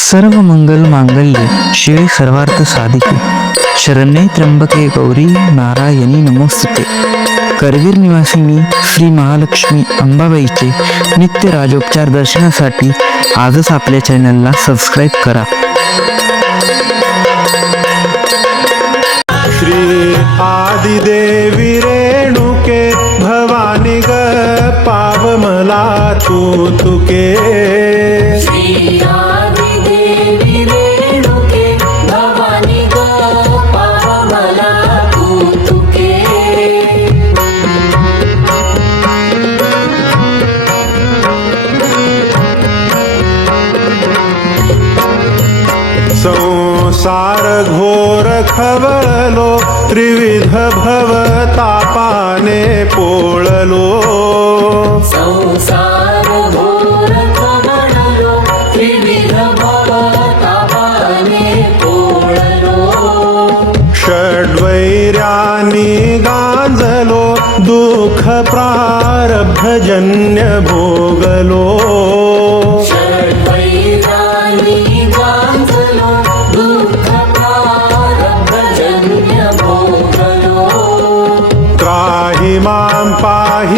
सर्व मंगल मांगल्ये शिवे सर्वार्थ साधिके. शरण्ये त्र्यंबके गौरी नारायणी नमोस्तुते. करवीर निवासिनी श्री महालक्ष्मी अंबाबाईचे नित्य राजोपचार दर्शनासाठी आजच आपल्या चॅनलला सबस्क्राईब करा. श्री आदिदेवी रेणुके भवानी ग पाव मला तू तुके संसार घोर खवळलो त्रिविध भव तापाने पोळलो। संसार घोर कमळलो त्रिविध भव तापाने पोळलो। षड्वैर्यानी गांजलो दुःख प्रारब्धजन्य भोगलो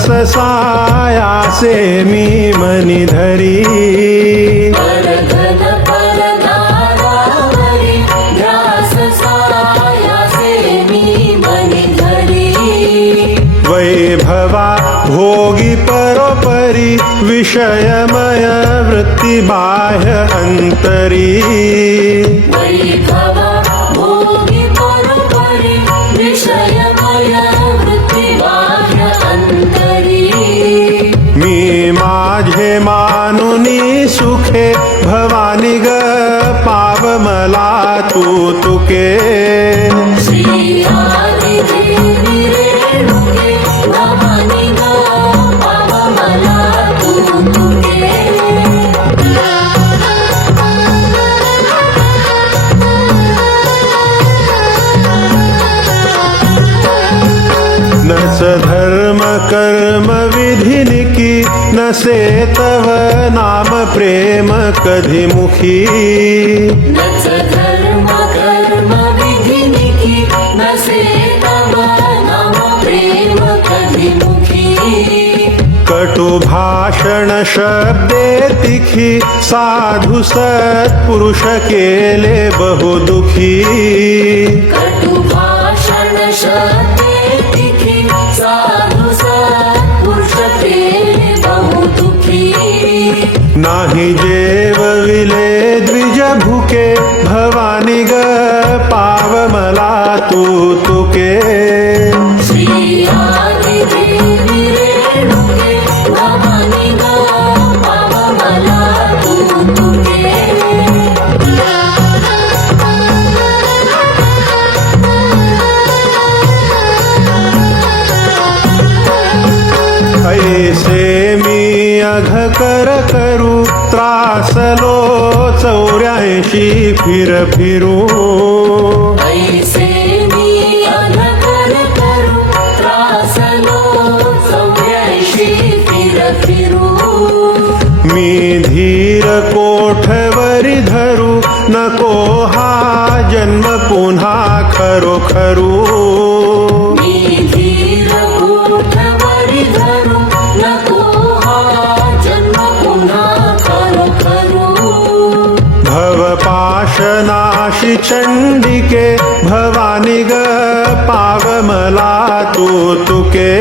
ध्यास सायासे मी मनी धरी। वैभवा भोगी परोपरी विषयमय वृत्ती बाह्य मानुनी सुखे भवानी ग पावमला तू तुके। नसे तव नाम प्रेम कधी मुखी? कटु भाषण शब्दे तिखी साधु सत्पुरुष केले बहुदुखी। कटुभाषण शब्दे नाही जेव विले द्विज भुके, भवानी ग पाव मला तू तुके। ऐसे मी अघ कर करू वासलो चौऱ्याऐंशी फिर फिरू. मी धीर कोठवरी धरू नको हा जन्म पुन्हा खरो खरू पाशनाशी चंडिके भवानी ग पावमला तू तुके